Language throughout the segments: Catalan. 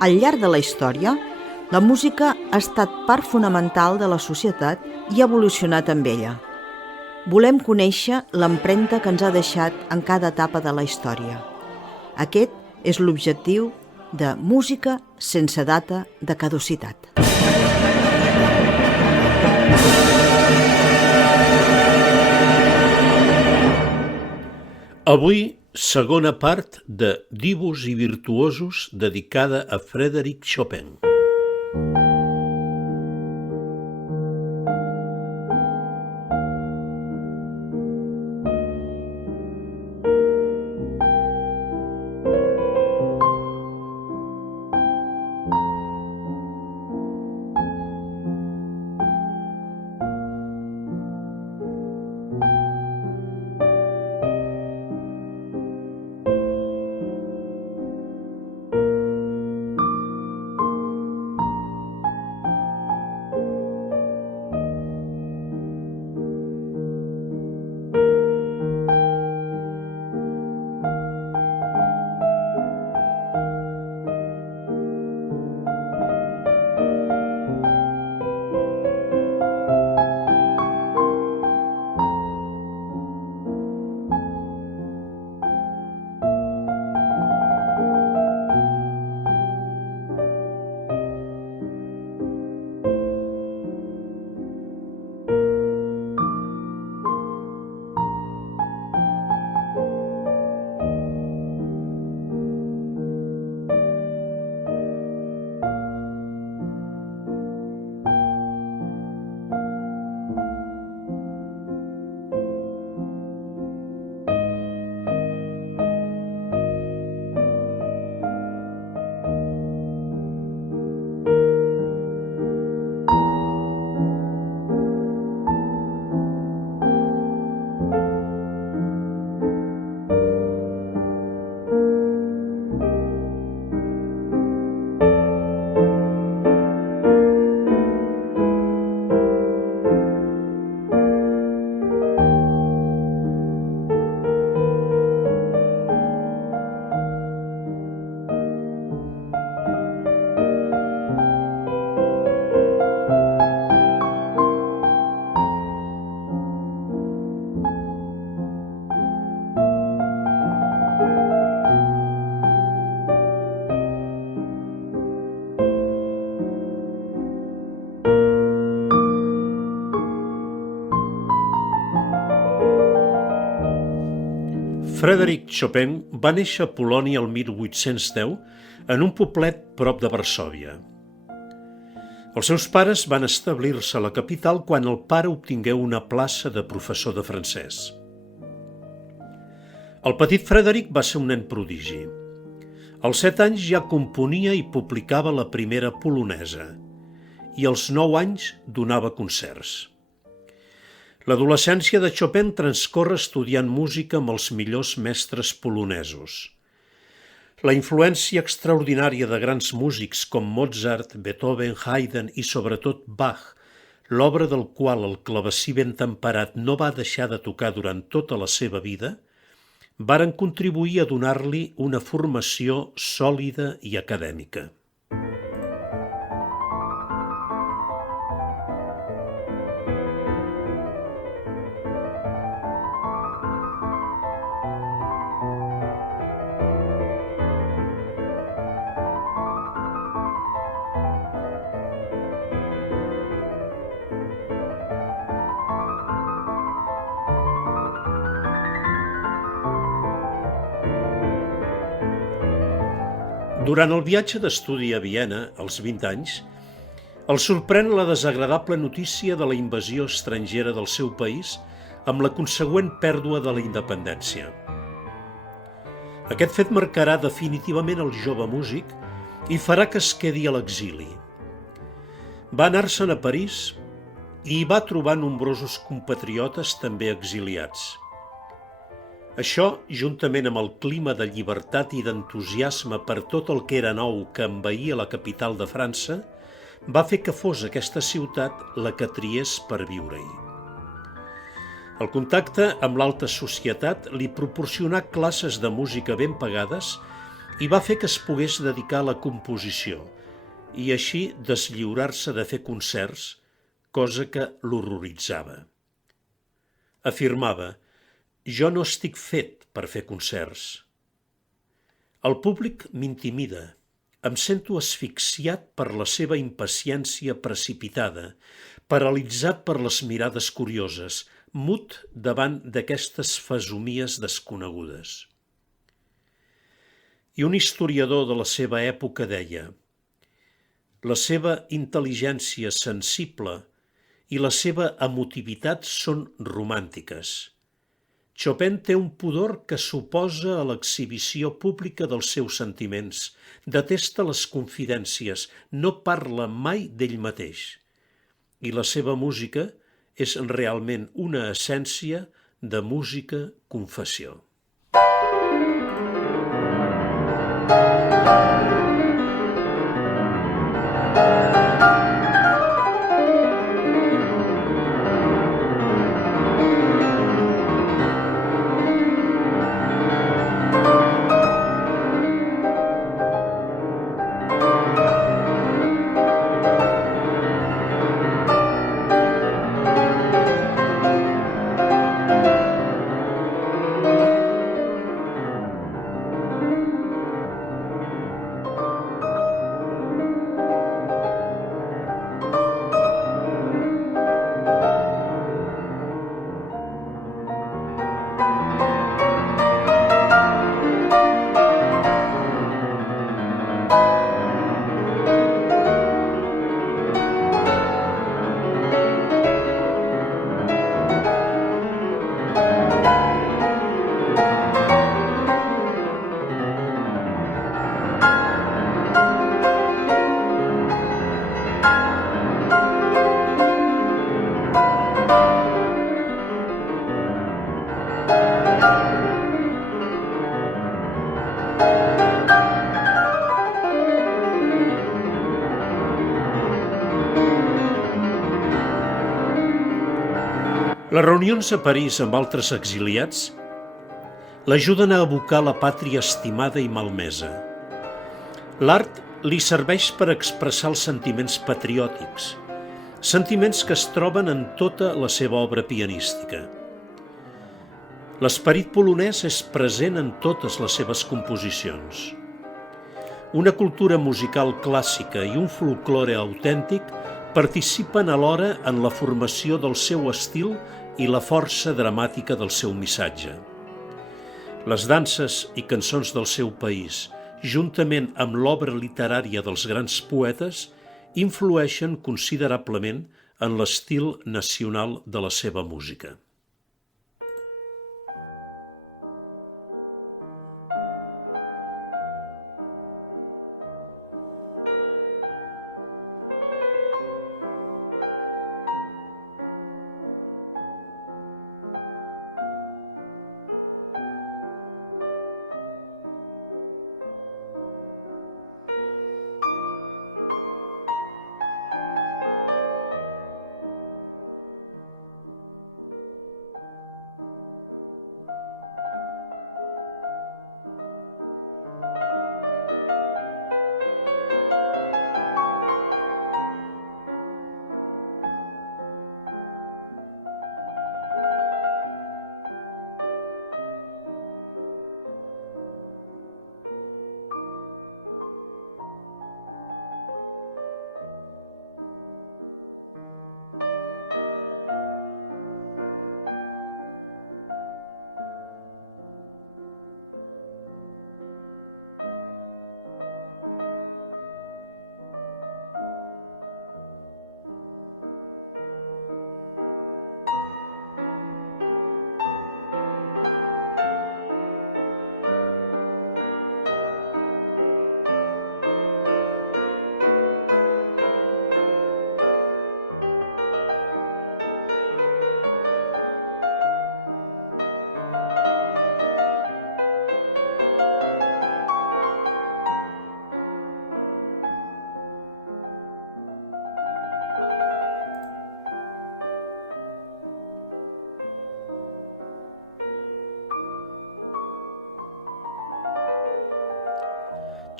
Al llarg de la història, la música ha estat part fonamental de la societat i ha evolucionat amb ella. Volem conèixer l'empremta que ens ha deixat en cada etapa de la història. Aquest és l'objectiu de Música sense data de caducitat. Avui, segona part de Divus i virtuosos dedicada a Frédéric Chopin. Frédéric Chopin va néixer a Polònia el 1810 en un poblet prop de Varsòvia. Els seus pares van establir-se a la capital quan el pare obtingué una plaça de professor de francès. El petit Frédéric va ser un nen prodigi. Als 7 anys ja componia i publicava la primera polonesa i als 9 anys donava concerts. L'adolescència de Chopin transcorre estudiant música amb els millors mestres polonesos. La influència extraordinària de grans músics com Mozart, Beethoven, Haydn i sobretot Bach, l'obra del qual el clavecí ben temperat no va deixar de tocar durant tota la seva vida, varen contribuir a donar-li una formació sòlida i acadèmica. Durant el viatge d'estudi a Viena, als 20 anys, el sorprèn la desagradable notícia de la invasió estrangera del seu país amb la consegüent pèrdua de la independència. Aquest fet marcarà definitivament el jove músic i farà que es quedi a l'exili. Va anar-se'n a París i hi va trobar nombrosos compatriotes també exiliats. Això, juntament amb el clima de llibertat i d'entusiasme per tot el que era nou que envaïa la capital de França, va fer que fos aquesta ciutat la que triés per viure-hi. El contacte amb l'alta societat li proporcionà classes de música ben pagades i va fer que es pogués dedicar a la composició i així deslliurar-se de fer concerts, cosa que l'horroritzava. Afirmava: «Jo no estic fet per fer concerts. El públic m'intimida. Em sento asfixiat per la seva impaciència precipitada, paralitzat per les mirades curioses, mut davant d'aquestes fesomies desconegudes». I un historiador de la seva època deia: «La seva intel·ligència sensible i la seva emotivitat són romàntiques. Chopin té un pudor que s'oposa a l'exhibició pública dels seus sentiments, detesta les confidències, no parla mai d'ell mateix. I la seva música és realment una essència de música-confessió». Les reunions a París amb altres exiliats l'ajuden a evocar la pàtria estimada i malmesa. L'art li serveix per expressar els sentiments patriòtics, sentiments que es troben en tota la seva obra pianística. L'esperit polonès és present en totes les seves composicions. Una cultura musical clàssica i un folklore autèntic participen alhora en la formació del seu estil i la força dramàtica del seu missatge. Les danses i cançons del seu país, juntament amb l'obra literària dels grans poetes, influeixen considerablement en l'estil nacional de la seva música.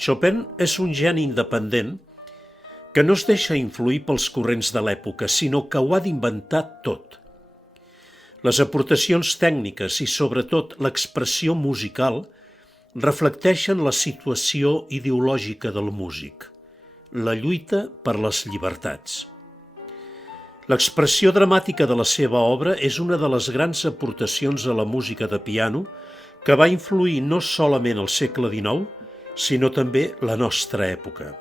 Chopin és un geni independent que no es deixa influir pels corrents de l'època, sinó que ho ha d'inventar tot. Les aportacions tècniques i, sobretot, l'expressió musical reflecteixen la situació ideològica del músic, la lluita per les llibertats. L'expressió dramàtica de la seva obra és una de les grans aportacions a la música de piano que va influir no solament el segle XIX, sinó també la nostra època.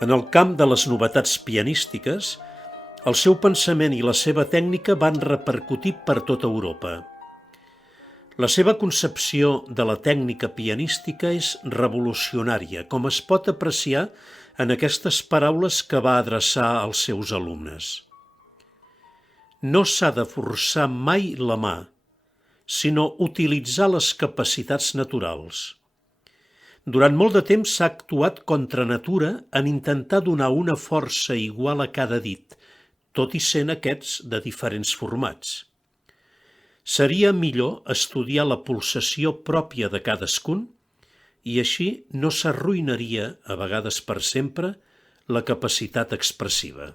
En el camp de les novetats pianístiques, el seu pensament i la seva tècnica van repercutir per tota Europa. La seva concepció de la tècnica pianística és revolucionària, com es pot apreciar en aquestes paraules que va adreçar als seus alumnes. No s'ha de forçar mai la mà, sinó utilitzar les capacitats naturals. Durant molt de temps s'ha actuat contra natura en intentar donar una força igual a cada dit, tot i sent aquests de diferents formats. Seria millor estudiar la pulsació pròpia de cadascun i així no s'arruïnaria, a vegades per sempre, la capacitat expressiva.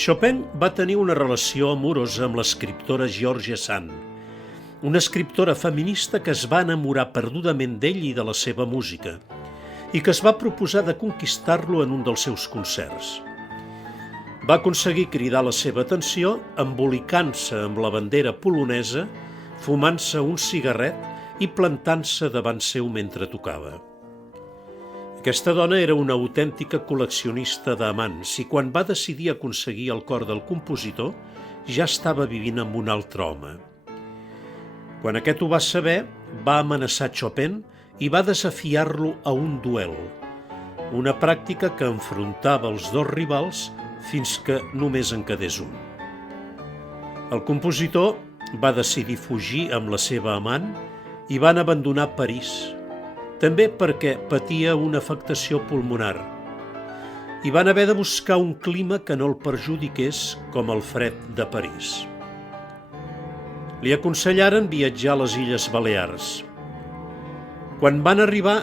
Chopin va tenir una relació amorosa amb l'escriptora George Sand, una escriptora feminista que es va enamorar perdudament d'ell i de la seva música, i que es va proposar de conquistar-lo en un dels seus concerts. Va aconseguir cridar la seva atenció embolicant-se amb la bandera polonesa, fumant-se un cigarret i plantant-se davant seu mentre tocava. Aquesta dona era una autèntica col·leccionista d'amants i quan va decidir aconseguir el cor del compositor ja estava vivint amb un altre home. Quan aquest ho va saber, va amenaçar Chopin i va desafiar-lo a un duel, una pràctica que enfrontava els dos rivals fins que només en quedés un. El compositor va decidir fugir amb la seva amant i van abandonar París, també perquè patia una afectació pulmonar, i van haver de buscar un clima que no el perjudiqués com el fred de París. Li aconsellaren viatjar a les Illes Balears. Quan van arribar,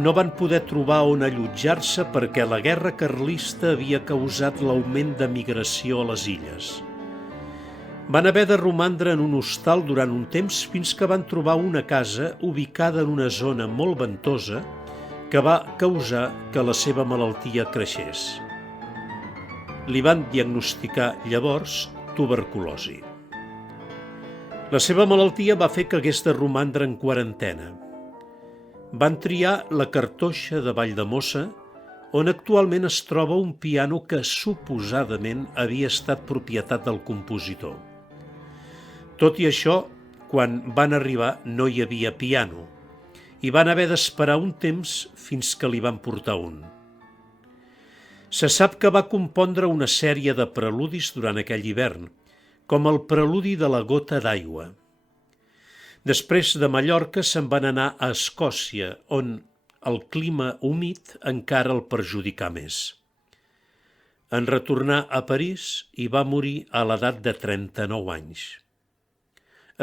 no van poder trobar on allotjar-se perquè la guerra carlista havia causat l'augment de migració a les illes. Van haver de romandre en un hostal durant un temps fins que van trobar una casa ubicada en una zona molt ventosa que va causar que la seva malaltia creixés. Li van diagnosticar llavors tuberculosi. La seva malaltia va fer que hagués de romandre en quarantena. Van triar la Cartoixa de Valldemossa, on actualment es troba un piano que suposadament havia estat propietat del compositor. Tot i això, quan van arribar no hi havia piano i van haver d'esperar un temps fins que li van portar un. Se sap que va compondre una sèrie de preludis durant aquell hivern, com el preludi de la gota d'aigua. Després de Mallorca se'n van anar a Escòcia, on el clima humit encara el perjudicà més. En retornar a París hi va morir a l'edat de 39 anys.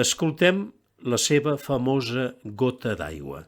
Escoltem la seva famosa Gota d'aigua.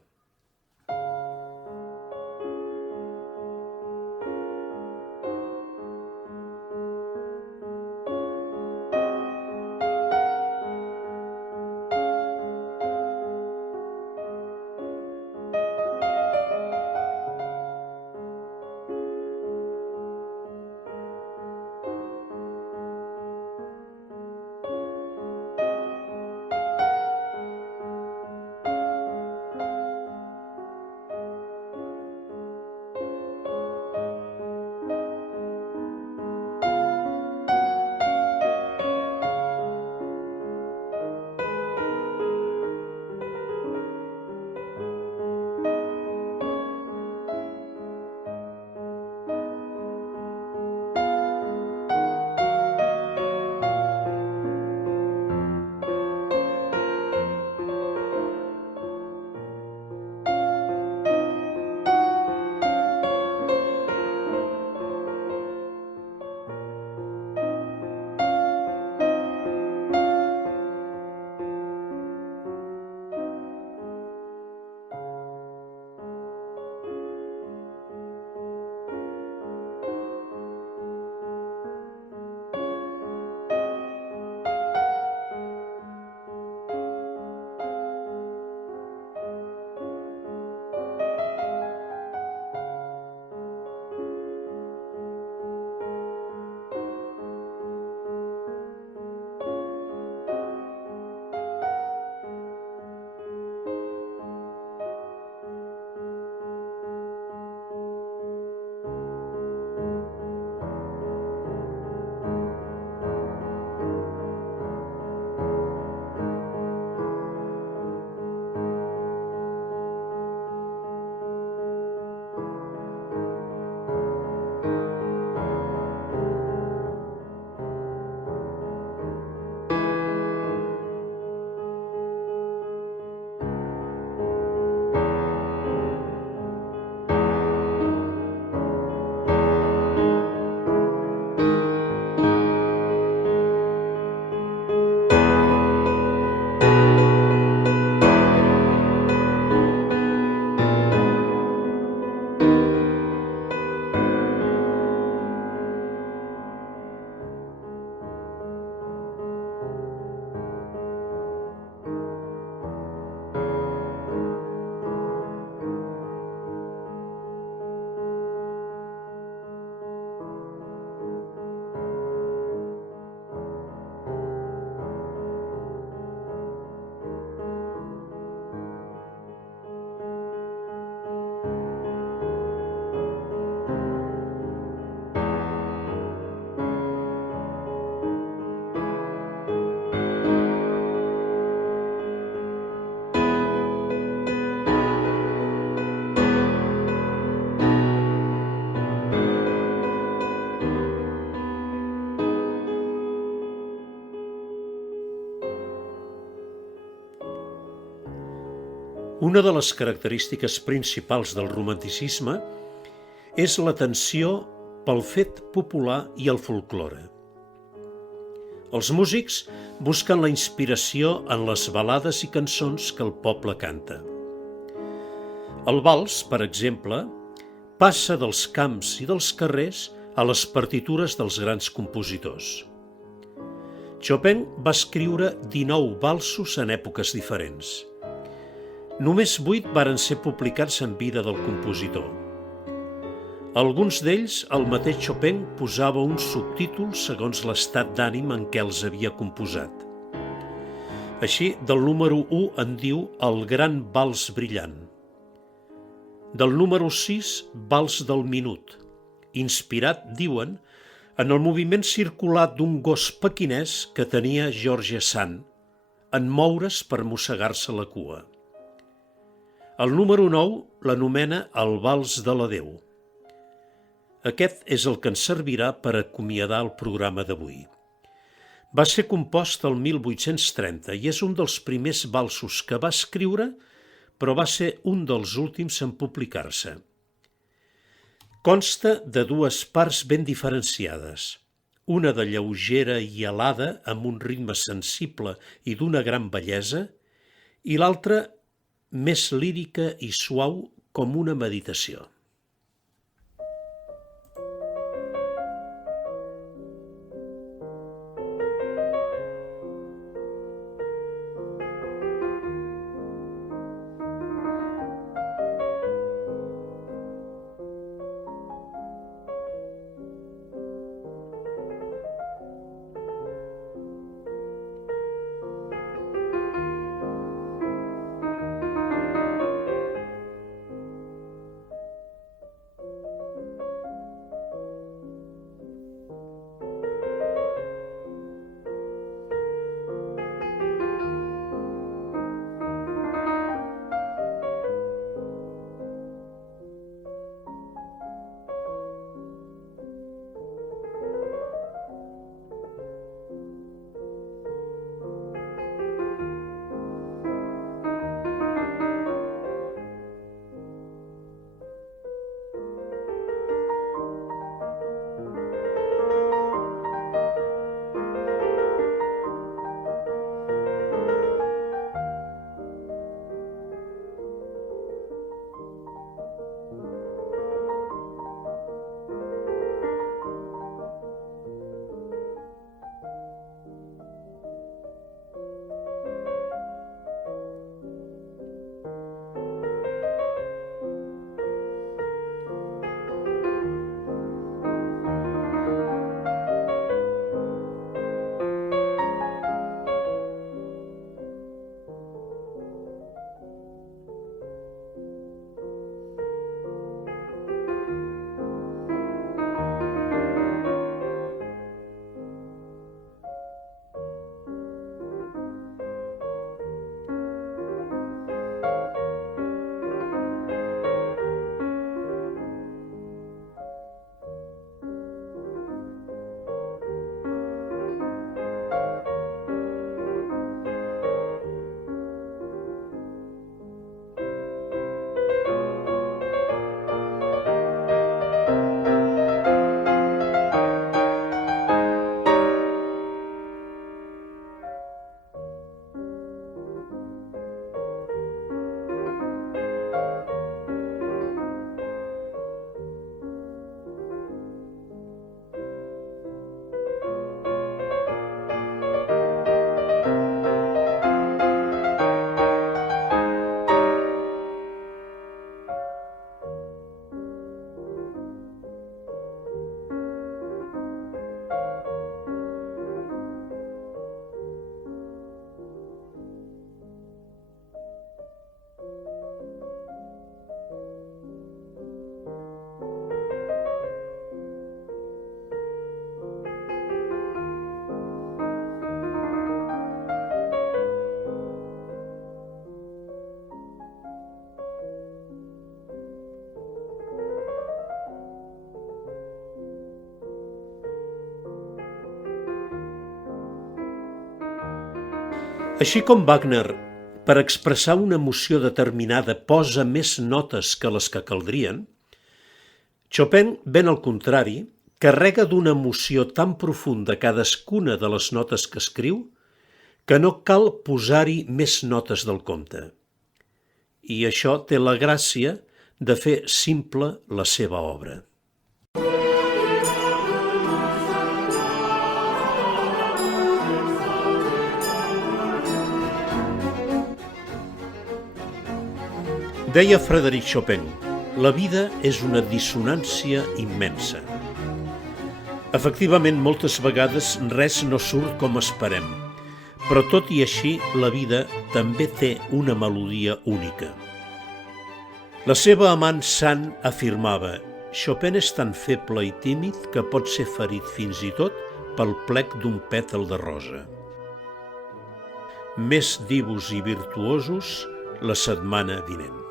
Una de les característiques principals del romanticisme és l'atenció pel fet popular i el folklore. Els músics busquen la inspiració en les balades i cançons que el poble canta. El vals, per exemple, passa dels camps i dels carrers a les partitures dels grans compositors. Chopin va escriure 19 valsos en èpoques diferents. Només 8 varen ser publicats en vida del compositor. Alguns d'ells, el mateix Chopin posava un subtítol segons l'estat d'ànim en què els havia composat. Així, del número 1 en diu el Gran Vals Brillant. Del número 6, Vals del Minut, inspirat, diuen, en el moviment circular d'un gos pequinès que tenia George Sand, en moure's per mossegar-se la cua. El número 9 l'anomena el Vals de l'Adeu. Aquest és el que ens servirà per acomiadar el programa d'avui. Va ser compost el 1830 i és un dels primers valsos que va escriure, però va ser un dels últims en publicar-se. Consta de dues parts ben diferenciades, una de lleugera i alada amb un ritme sensible i d'una gran bellesa, i l'altra més lírica i suau com una meditació. Així com Wagner, per expressar una emoció determinada, posa més notes que les que caldrien, Chopin, ben al contrari, carrega d'una emoció tan profunda cadascuna de les notes que escriu que no cal posar-hi més notes del compte. I això té la gràcia de fer simple la seva obra. Deia Frédéric Chopin, la vida és una dissonància immensa. Efectivament, moltes vegades res no surt com esperem, però tot i així la vida també té una melodia única. La seva amant Sant afirmava: Chopin és tan feble i tímid que pot ser ferit fins i tot pel plec d'un pètal de rosa. Més divos i virtuosos la setmana vinent.